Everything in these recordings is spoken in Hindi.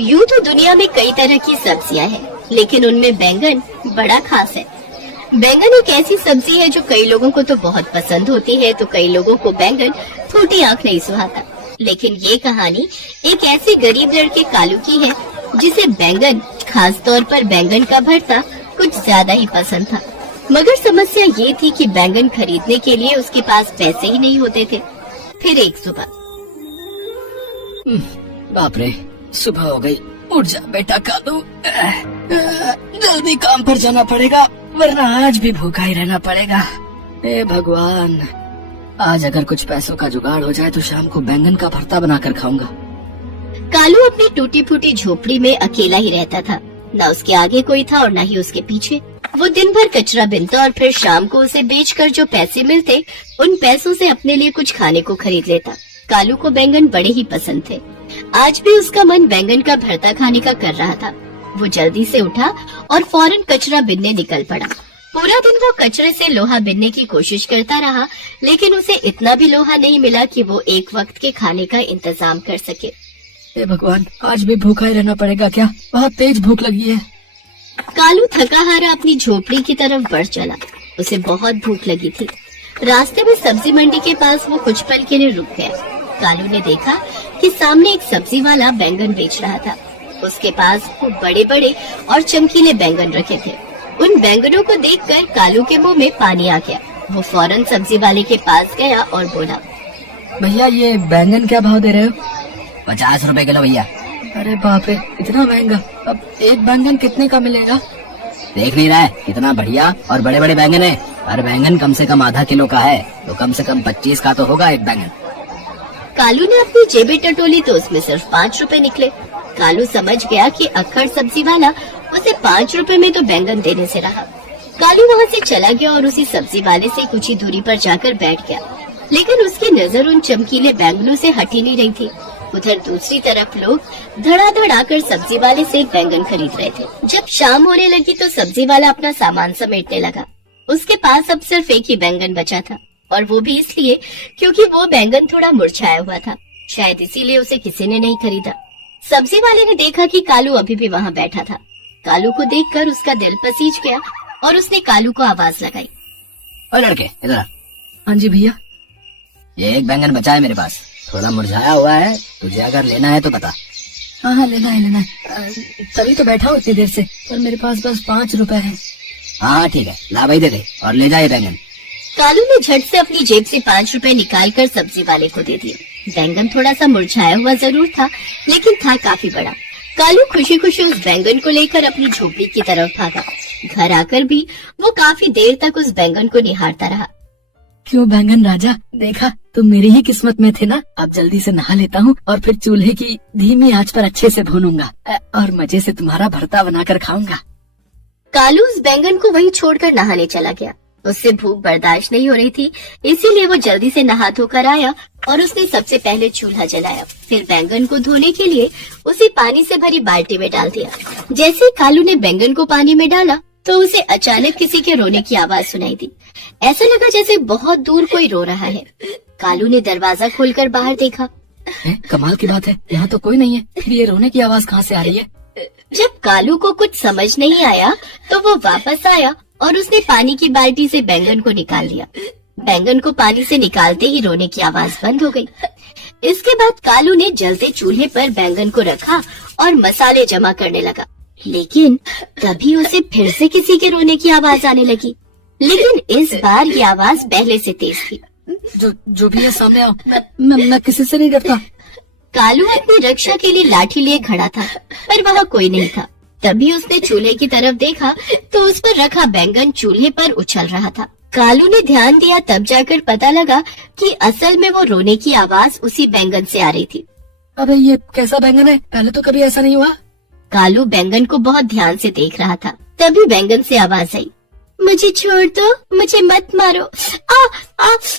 यूं तो दुनिया में कई तरह की सब्जियां हैं, लेकिन उनमें बैंगन बड़ा खास है। बैंगन एक ऐसी सब्जी है जो कई लोगों को तो बहुत पसंद होती है, तो कई लोगों को बैंगन फूटी आंख नहीं सुहाता। लेकिन ये कहानी एक ऐसे गरीब लड़के कालू की है जिसे बैंगन, खास तौर पर बैंगन का भरता कुछ ज्यादा ही पसंद था। मगर समस्या ये थी कि बैंगन खरीदने के लिए उसके पास पैसे ही नहीं होते थे। फिर एक सुबह, बाप रे, सुबह हो गई। उठ जा बेटा कालू, जल्दी काम पर जाना पड़ेगा वरना आज भी भूखा ही रहना पड़ेगा। हे भगवान, आज अगर कुछ पैसों का जुगाड़ हो जाए तो शाम को बैंगन का भरता बनाकर खाऊंगा। कालू अपनी टूटी फूटी झोपड़ी में अकेला ही रहता था। न उसके आगे कोई था और न ही उसके पीछे। वो दिन भर कचरा बिनता और फिर शाम को उसे बेचकर जो पैसे मिलते उन पैसों से अपने लिए कुछ खाने को खरीद लेता। कालू को बैंगन बड़े ही पसंद थे। आज भी उसका मन बैंगन का भरता खाने का कर रहा था। वो जल्दी से उठा और फौरन कचरा बिनने निकल पड़ा। पूरा दिन वो कचरे से लोहा बिनने की कोशिश करता रहा, लेकिन उसे इतना भी लोहा नहीं मिला कि वो एक वक्त के खाने का इंतजाम कर सके। हे भगवान, आज भी भूखा ही रहना पड़ेगा क्या? बहुत तेज भूख लगी है। कालू थका हारा अपनी झोपड़ी की तरफ बढ़ चला। उसे बहुत भूख लगी थी। रास्ते में सब्जी मंडी के पास वो कुछ पल के लिए रुक गया। कालू ने देखा कि सामने एक सब्जी वाला बैंगन बेच रहा था। उसके पास खूब बड़े बड़े और चमकीले बैंगन रखे थे। उन बैंगनों को देखकर कालू के मुंह में पानी आ गया। वो फौरन सब्जी वाले के पास गया और बोला, भैया ये बैंगन क्या भाव दे रहे हो? 50 रुपए किलो भैया। अरे बाप रे, इतना महंगा। अब एक बैंगन कितने का मिलेगा? देख नहीं रहा है कितना बढ़िया और बड़े बड़े बैंगन है। हर बैंगन कम से कम आधा किलो का है, तो कम से कम 25 का तो होगा एक बैंगन। कालू ने अपनी जेबें टटोली तो उसमें सिर्फ 5 रुपए निकले। कालू समझ गया कि अक्खड़ सब्जी वाला उसे 5 रुपए में तो बैंगन देने से रहा। कालू वहाँ से चला गया और उसी सब्जी वाले से कुछ ही दूरी पर जाकर बैठ गया। लेकिन उसकी नजर उन चमकीले बैंगनों से हटी नहीं रही थी। उधर दूसरी तरफ लोग धड़ाधड़ आकर सब्जी वाले से बैंगन खरीद रहे थे। जब शाम होने लगी तो सब्जी वाला अपना सामान समेटने लगा। उसके पास अब सिर्फ एक ही बैंगन बचा था, और वो भी इसलिए क्योंकि वो बैंगन थोड़ा मुरझाया हुआ था। शायद इसीलिए उसे किसी ने नहीं खरीदा। सब्जी वाले ने देखा कि कालू अभी भी वहाँ बैठा था। कालू को देखकर उसका दिल पसीज गया और उसने कालू को आवाज लगाई, ओ लड़के इधर आ। हाँ जी भैया। ये एक बैंगन बचा है मेरे पास, थोड़ा मुरझाया हुआ है, तुझे अगर लेना है तो बता। हाँ लेना है। तभी तो बैठा हूँ इतनी देर से, पर मेरे पास बस 5 रुपए है। हाँ ठीक है, ला भाई दे दे और ले जाए बैंगन। कालू ने झट से अपनी जेब से 5 रुपए निकालकर सब्जी वाले को दे दिए। बैंगन थोड़ा सा मुरझाया हुआ जरूर था, लेकिन था काफी बड़ा। कालू खुशी खुशी उस बैंगन को लेकर अपनी झोपड़ी की तरफ भागा। घर आकर भी वो काफी देर तक उस बैंगन को निहारता रहा। क्यों बैंगन राजा, देखा तुम मेरी ही किस्मत में थे ना। अब जल्दी से नहा लेता हूँ और फिर चूल्हे की धीमी आंच पर अच्छे से भूनूंगा और मजे से तुम्हारा भरता बनाकर खाऊंगा। कालू उस बैंगन को वहीं छोड़कर नहाने चला गया। उससे भूख बर्दाश्त नहीं हो रही थी, इसीलिए वो जल्दी से नहा धोकर आया और उसने सबसे पहले चूल्हा जलाया। फिर बैंगन को धोने के लिए उसे पानी से भरी बाल्टी में डाल दिया। जैसे ही कालू ने बैंगन को पानी में डाला तो उसे अचानक किसी के रोने की आवाज सुनाई दी। ऐसा लगा जैसे बहुत दूर कोई रो रहा है। कालू ने दरवाजा खोलकर बाहर देखा। कमाल की बात है, यहाँ तो कोई नहीं है, फिर ये रोने की आवाज कहाँ से आ रही है? जब कालू को कुछ समझ नहीं आया तो वो वापस आया और उसने पानी की बाल्टी से बैंगन को निकाल लिया। बैंगन को पानी से निकालते ही रोने की आवाज बंद हो गई। इसके बाद कालू ने जलते चूल्हे पर बैंगन को रखा और मसाले जमा करने लगा। लेकिन तभी उसे फिर से किसी के रोने की आवाज आने लगी, लेकिन इस बार ये आवाज पहले से तेज थी। जो भी है सामने आओ, मैं किसी से नहीं डरता। कालू अपनी रक्षा के लिए लाठी लिए खड़ा था, पर वहाँ कोई नहीं था। तभी उसने चूल्हे की तरफ देखा तो उस पर रखा बैंगन चूल्हे पर उछल रहा था। कालू ने ध्यान दिया, तब जाकर पता लगा कि असल में वो रोने की आवाज उसी बैंगन से आ रही थी। अबे ये कैसा बैंगन है, पहले तो कभी ऐसा नहीं हुआ। कालू बैंगन को बहुत ध्यान से देख रहा था। तभी बैंगन से आवाज आई, मुझे छोड़ दो, मुझे मत मारो।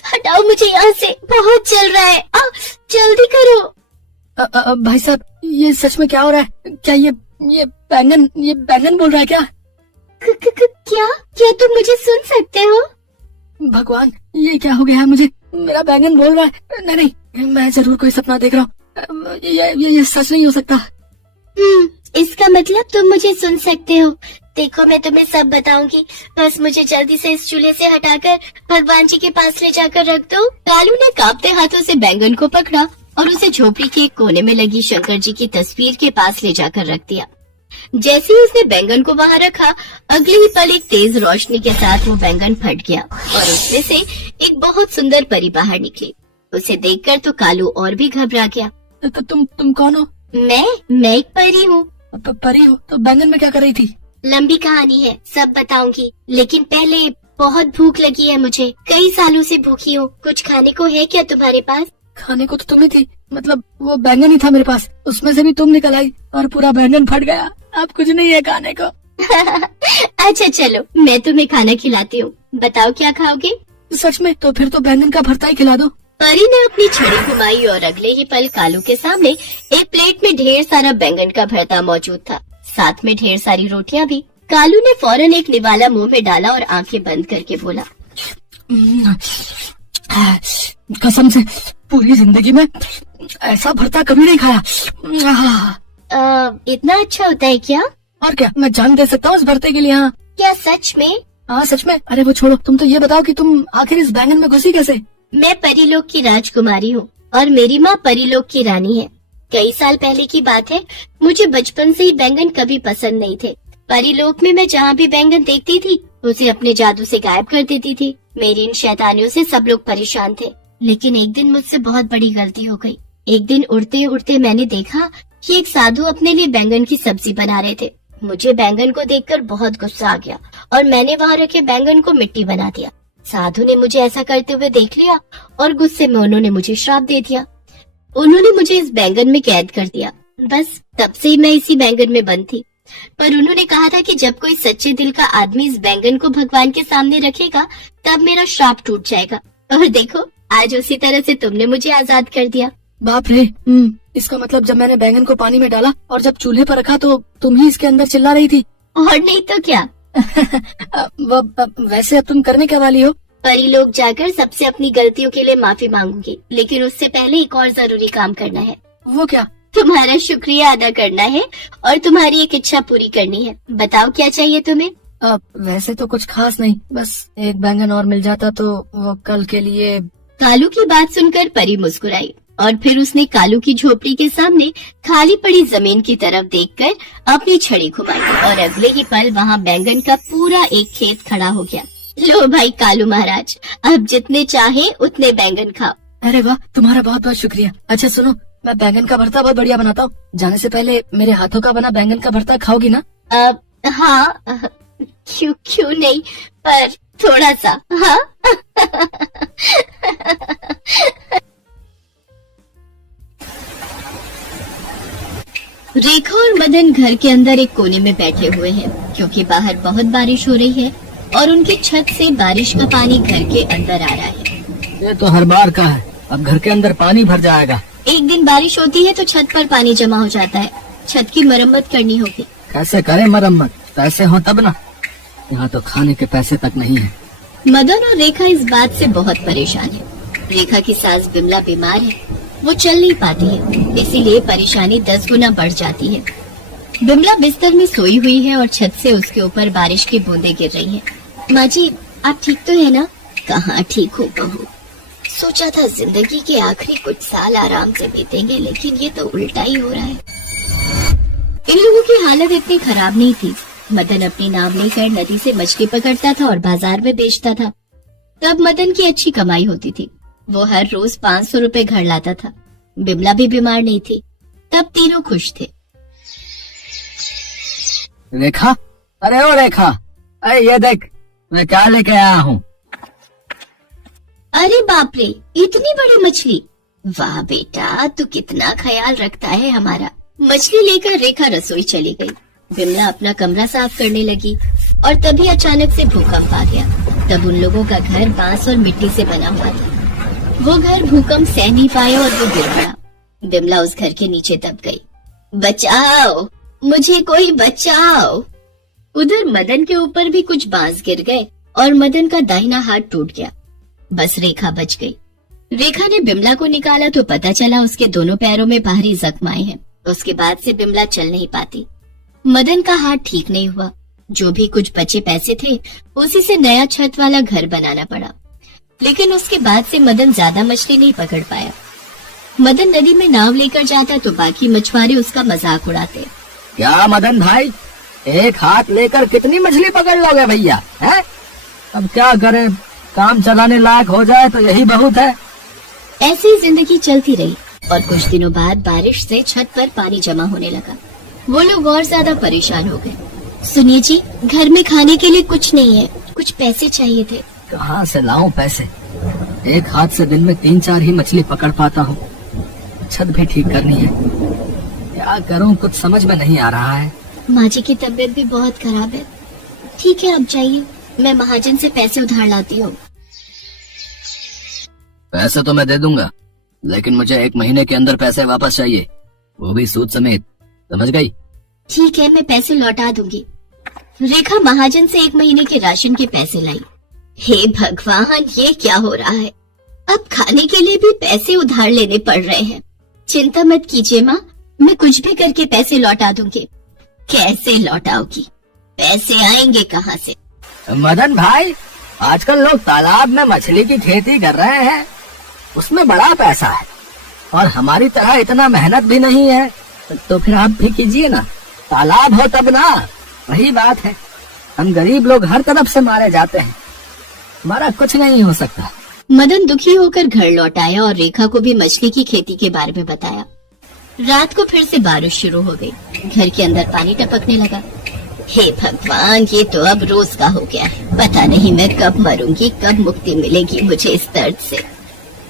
हटाओ मुझे यहाँ से, बहुत चल रहा है। जल्दी करो। भाई साहब, ये सच में क्या हो रहा है? क्या ये बैंगन बोल रहा है क्या? क्या तुम मुझे सुन सकते हो? भगवान, ये क्या हो गया है मुझे? मेरा बैंगन बोल रहा है। नहीं, मैं जरूर कोई सपना देख रहा हूँ। ये सच नहीं हो सकता। मतलब तुम मुझे सुन सकते हो? देखो मैं तुम्हें सब बताऊंगी, बस मुझे जल्दी से इस चूल्हे से हटाकर भगवान जी के पास ले जाकर रख दो। कालू ने कांपते हाथों से बैंगन को पकड़ा और उसे झोपड़ी के एक कोने में लगी शंकर जी की तस्वीर के पास ले जाकर रख दिया। जैसे ही उसने बैंगन को वहाँ रखा, अगले ही पल एक तेज रोशनी के साथ वो बैंगन फट गया और उसमें से एक बहुत सुंदर परी बाहर निकली। उसे देखकर तो कालू और भी घबरा गया। तो तुम कौन हो? मैं एक परी हूँ। परी हो तो बैंगन में क्या कर रही थी? लंबी कहानी है, सब बताऊंगी, लेकिन पहले बहुत भूख लगी है मुझे। कई सालों से भूखी हूँ। कुछ खाने को है क्या तुम्हारे पास? खाने को तो तुम ही थी, मतलब वो बैंगन ही था मेरे पास, उसमें से भी तुम निकल आई और पूरा बैंगन फट गया। अब कुछ नहीं है खाने को। अच्छा चलो, मैं तुम्हें खाना खिलाती हूँ। बताओ क्या खाओगे? सच में? तो फिर तो बैंगन का भरता ही खिला दो। परी ने अपनी छड़ी घुमाई और अगले ही पल कालू के सामने एक प्लेट में ढेर सारा बैंगन का भरता मौजूद था, साथ में ढेर सारी रोटियां भी। कालू ने फौरन एक निवाला मुंह में डाला और आंखें बंद करके बोला, कसम से पूरी जिंदगी में ऐसा भरता कभी नहीं खाया। इतना अच्छा होता है क्या? और क्या, मैं जान दे सकता हूँ इस भरते के लिए। हाँ। क्या सच में? हाँ सच में। अरे वो छोड़ो, तुम तो ये बताओ कि तुम आखिर इस बैंगन में घुसी कैसे? मैं परीलोक की राजकुमारी हूँ और मेरी माँ परीलोक की रानी है। कई साल पहले की बात है, मुझे बचपन से ही बैंगन कभी पसंद नहीं थे। परीलोक में मैं जहाँ भी बैंगन देखती थी उसे अपने जादू से गायब कर देती थी। मेरी इन शैतानियों से सब लोग परेशान थे, लेकिन एक दिन मुझसे बहुत बड़ी गलती हो गई। एक दिन उड़ते उड़ते मैंने देखा कि एक साधु अपने लिए बैंगन की सब्जी बना रहे थे। मुझे बैंगन को देखकर बहुत गुस्सा आ गया और मैंने वहाँ रखे बैंगन को मिट्टी बना दिया। साधु ने मुझे ऐसा करते हुए देख लिया और गुस्से में उन्होंने मुझे श्राप दे दिया। उन्होंने मुझे इस बैंगन में कैद कर दिया। बस तब से ही मैं इसी बैंगन में बंद थी। पर उन्होंने कहा था कि जब कोई सच्चे दिल का आदमी इस बैंगन को भगवान के सामने रखेगा तब मेरा श्राप टूट जाएगा। और देखो, आज उसी तरह से तुमने मुझे आजाद कर दिया। बाप रे। इसका मतलब जब मैंने बैंगन को पानी में डाला और जब चूल्हे पर रखा तो तुम ही इसके अंदर चिल्ला रही थी। और नहीं तो क्या। वैसे अब तुम करने क्या वाली हो? परीलोक जाकर सबसे अपनी गलतियों के लिए माफी मांगूंगी, लेकिन उससे पहले एक और जरूरी काम करना है। वो क्या? तुम्हारा शुक्रिया अदा करना है और तुम्हारी एक इच्छा पूरी करनी है। बताओ क्या चाहिए तुम्हें? वैसे तो कुछ खास नहीं, बस एक बैंगन और मिल जाता तो वो कल के लिए। कालू की बात सुनकर परी मुस्कुराई और फिर उसने कालू की झोपड़ी के सामने खाली पड़ी जमीन की तरफ देखकर अपनी छड़ी घुमाई और अगले ही पल वहाँ बैंगन का पूरा एक खेत खड़ा हो गया। लो भाई कालू महाराज, अब जितने चाहे उतने बैंगन खाओ। अरे वाह, तुम्हारा बहुत बहुत शुक्रिया। अच्छा सुनो, मैं बैंगन का भरता बहुत बढ़िया बनाता हूँ। जाने से पहले मेरे हाथों का बना बैंगन का भरता खाओगी ना? हाँ, क्यों नहीं, पर थोड़ा सा। हाँ। रेखा और मदन घर के अंदर एक कोने में बैठे हुए हैं क्योंकि बाहर बहुत बारिश हो रही है और उनकी छत से बारिश का पानी घर के अंदर आ रहा है। ये तो हर बार का है, अब घर के अंदर पानी भर जाएगा। एक दिन बारिश होती है तो छत पर पानी जमा हो जाता है। छत की मरम्मत करनी होगी। कैसे करें मरम्मत? पैसे हो तब ना। यहाँ तो खाने के पैसे तक नहीं है। मदन और रेखा इस बात से बहुत परेशान है। रेखा की सास बिमला बीमार है, वो चल नहीं पाती है, इसीलिए परेशानी 10 गुना बढ़ जाती है। बिमला बिस्तर में सोई हुई है और छत से उसके ऊपर बारिश की बूंदें गिर रही हैं। माँ जी, आप ठीक तो है ना? कहाँ ठीक हो बहू, सोचा था जिंदगी के आखिरी कुछ साल आराम से बीतेंगे, लेकिन ये तो उल्टा ही हो रहा है। इन लोगों की हालत इतनी खराब नहीं थी। मदन अपनी नाव लेकर नदी से मछली पकड़ता था और बाजार में बेचता था। तब मदन की अच्छी कमाई होती थी। वो हर रोज 500 रुपए घर लाता था। बिमला भी बीमार नहीं थी। तब तीनों खुश थे। रेखा, अरे ओ रेखा, अरे ये देख मैं क्या लेके आया हूँ। अरे बाप रे, इतनी बड़ी मछली! वाह बेटा, तू कितना ख्याल रखता है हमारा। मछली लेकर रेखा रसोई चली गई। बिमला अपना कमरा साफ करने लगी और तभी अचानक से भूकंप आ गया। तब उन लोगों का घर बांस और मिट्टी से बना हुआ था। वो घर भूकंप सह नहीं पाया और वो गिर पड़ा। बिमला उस घर के नीचे दब गई। बचाओ, मुझे कोई बचाओ। उधर मदन के ऊपर भी कुछ बांस गिर गए और मदन का दाहिना हाथ टूट गया। बस रेखा बच गई। रेखा ने बिमला को निकाला तो पता चला उसके दोनों पैरों में भारी जख्म आए हैं। उसके बाद से बिमला चल नहीं पाती। मदन का हाथ ठीक नहीं हुआ। जो भी कुछ बचे पैसे थे उसी से नया छत वाला घर बनाना पड़ा। लेकिन उसके बाद से मदन ज्यादा मछली नहीं पकड़ पाया। मदन नदी में नाव लेकर जाता तो बाकी मछुआरे उसका मजाक उड़ाते। क्या मदन भाई, एक हाथ लेकर कितनी मछली पकड़ लोगे भैया, हैं? अब क्या करें, काम चलाने लायक हो जाए तो यही बहुत है। ऐसे ही जिंदगी चलती रही और कुछ दिनों बाद बारिश से छत पर पानी जमा होने लगा। वो लोग और ज्यादा परेशान हो गए। सुनिए जी, घर में खाने के लिए कुछ नहीं है, कुछ पैसे चाहिए थे। कहाँ से लाऊं पैसे? एक हाथ से दिन में 3-4 ही मछली पकड़ पाता हूँ। छत भी ठीक करनी है, क्या करूँ कुछ समझ में नहीं आ रहा है। माँ जी की तबीयत भी बहुत खराब है। ठीक है, अब जाइए, मैं महाजन से पैसे उधार लाती हूँ। पैसे तो मैं दे दूंगा, लेकिन मुझे 1 महीने के अंदर पैसे वापस चाहिए, वो भी सूद समेत, समझ गई? ठीक है, मैं पैसे लौटा दूंगी। रेखा महाजन से 1 महीने के राशन के पैसे लाई। हे भगवान, ये क्या हो रहा है? अब खाने के लिए भी पैसे उधार लेने पड़ रहे हैं। चिंता मत कीजिए माँ, मैं कुछ भी करके पैसे लौटा दूंगी। कैसे लौटाओगी? पैसे आएंगे कहाँ से? मदन भाई, आजकल लोग तालाब में मछली की खेती कर रहे हैं, उसमें बड़ा पैसा है और हमारी तरह इतना मेहनत भी नहीं है। तो फिर आप भी कीजिए ना, तालाब हो तब ना। वही बात है, हम गरीब लोग हर तरफ से मारे जाते हैं, हमारा कुछ नहीं हो सकता। मदन दुखी होकर घर लौट आया और रेखा को भी मछली की खेती के बारे में बताया। रात को फिर से बारिश शुरू हो गई। घर के अंदर पानी टपकने लगा। हे भगवान, ये तो अब रोज का हो गया है। पता नहीं मैं कब मरूंगी, कब मुक्ति मिलेगी मुझे इस दर्द से।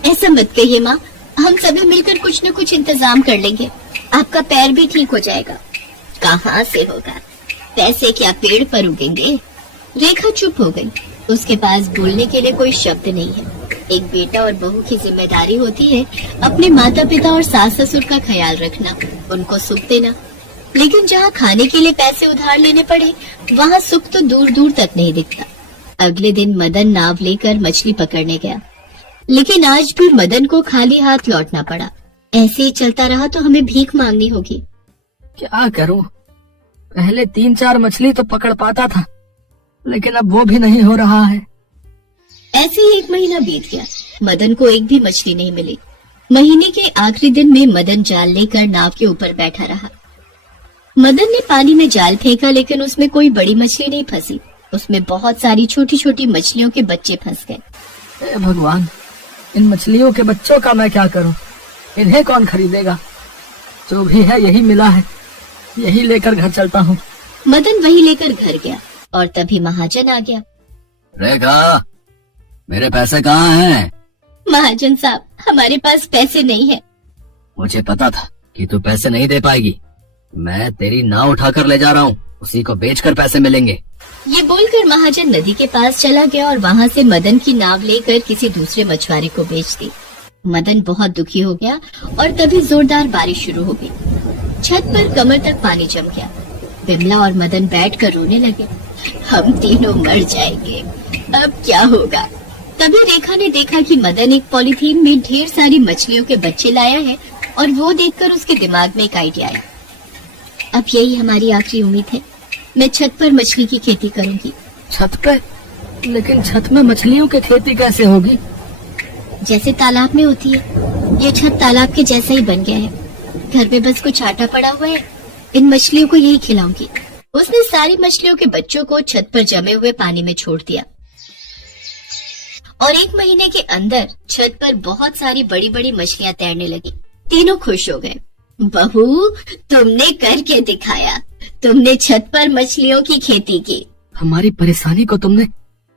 ऐसा मत कहिए माँ, हम सभी मिलकर कुछ न कुछ इंतजाम कर लेंगे, आपका पैर भी ठीक हो जाएगा। कहाँ से होगा? पैसे क्या पेड़ पर उगेंगे? रेखा चुप हो गई। उसके पास बोलने के लिए कोई शब्द नहीं है। एक बेटा और बहू की जिम्मेदारी होती है अपने माता पिता और सास ससुर का ख्याल रखना, उनको सुख देना। लेकिन जहाँ खाने के लिए पैसे उधार लेने पड़े, वहाँ सुख तो दूर दूर तक नहीं दिखता। अगले दिन मदन नाव लेकर मछली पकड़ने गया, लेकिन आज भी मदन को खाली हाथ लौटना पड़ा। ऐसे ही चलता रहा तो हमें भीख मांगनी होगी। क्या करूं? पहले 3-4 मछली तो पकड़ पाता था, लेकिन अब वो भी नहीं हो रहा है। ऐसे ही 1 महीना बीत गया। मदन को एक भी मछली नहीं मिली। महीने के आखिरी दिन में मदन जाल लेकर नाव के ऊपर बैठा रहा। मदन ने पानी में जाल फेंका, लेकिन उसमें कोई बड़ी मछली नहीं फंसी। उसमें बहुत सारी छोटी छोटी मछलियों के बच्चे फंस गए। हे भगवान, इन मछलियों के बच्चों का मैं क्या करूं? इन्हें कौन खरीदेगा? जो भी है यही मिला है, यही लेकर घर चलता हूँ। मदन वही लेकर घर गया और तभी महाजन आ गया। रेखा, मेरे पैसे कहाँ हैं? महाजन साहब, हमारे पास पैसे नहीं है। मुझे पता था कि तू पैसे नहीं दे पाएगी। मैं तेरी नाव उठाकर ले जा रहा हूँ, उसी को बेचकर पैसे मिलेंगे। ये बोलकर महाजन नदी के पास चला गया और वहाँ से मदन की नाव लेकर किसी दूसरे मछुआरे को बेच दी। मदन बहुत दुखी हो गया और तभी जोरदार बारिश शुरू हो गई। छत पर कमर तक पानी जम गया। बिमला और मदन बैठकर रोने लगे। हम तीनों मर जाएंगे, अब क्या होगा? तभी रेखा ने देखा कि मदन एक पॉलीथीन में ढेर सारी मछलियों के बच्चे लाया है और वो देखकर उसके दिमाग में एक आइडिया आया। अब यही हमारी आखिरी उम्मीद है, मैं छत पर मछली की खेती करूंगी। छत पे? लेकिन छत में मछलियों की खेती कैसे होगी? जैसे तालाब में होती है, ये छत तालाब के जैसा ही बन गया है। घर में बस कुछ आटा पड़ा हुआ है, इन मछलियों को यही खिलाऊंगी। उसने सारी मछलियों के बच्चों को छत पर जमे हुए पानी में छोड़ दिया और 1 महीने के अंदर छत पर बहुत सारी बड़ी बड़ी मछलियां तैरने लगी। तीनों खुश हो गए। बहू, तुमने करके दिखाया, तुमने छत पर मछलियों की खेती की। हमारी परेशानी को तुमने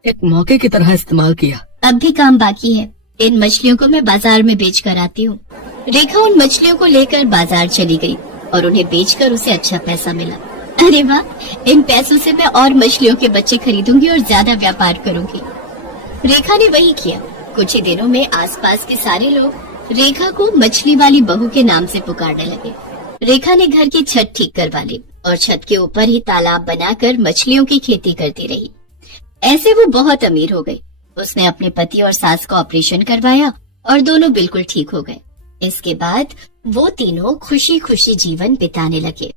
एक मौके की तरह इस्तेमाल किया। अब भी काम बाकी है, इन मछलियों को मैं बाजार में बेच कर आती हूँ। रेखा उन मछलियों को लेकर बाजार चली गई और उन्हें बेचकर उसे अच्छा पैसा मिला। अरे वाह, इन पैसों से मैं और मछलियों के बच्चे खरीदूंगी और ज्यादा व्यापार करूंगी। रेखा ने वही किया। कुछ ही दिनों में आसपास के सारे लोग रेखा को मछली वाली बहू के नाम से पुकारने लगे। रेखा ने घर की छत ठीक करवा ली और छत के ऊपर ही तालाब बनाकर मछलियों की खेती करती रही। ऐसे वो बहुत अमीर हो गई। उसने अपने पति और सास का ऑपरेशन करवाया और दोनों बिल्कुल ठीक हो गए। इसके बाद वो तीनों खुशी खुशी जीवन बिताने लगे।